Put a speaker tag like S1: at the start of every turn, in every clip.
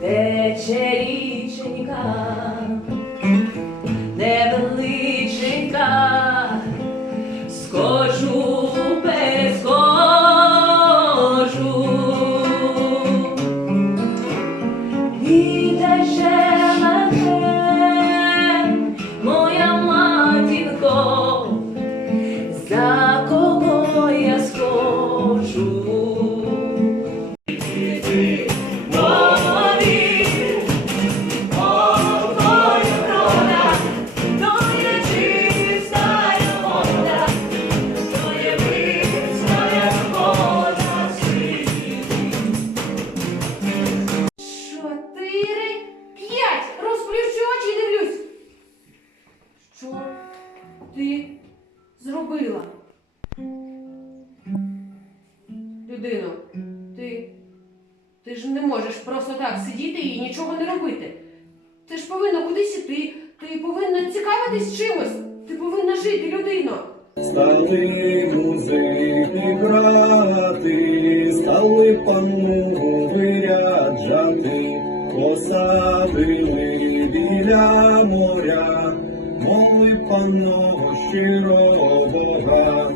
S1: тече річенька, невеличенька, скочу, перескочу. Вітай ще мене, моя матінко, за
S2: Що ти зробила? Людино, ти. Ти ж не можеш просто так сидіти і нічого не робити. Ти ж повинна кудись іти, ти повинна цікавитись чимось. Ти повинна жити, людино.
S3: Стали музики грати, стали пану виряджати, посадили біля моря, моли щирого Бога,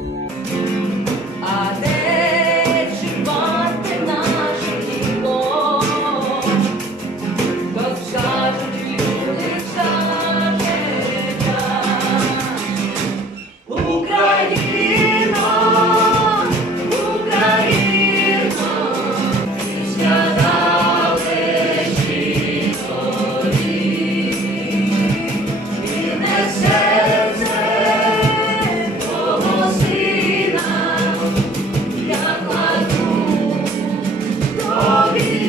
S3: be.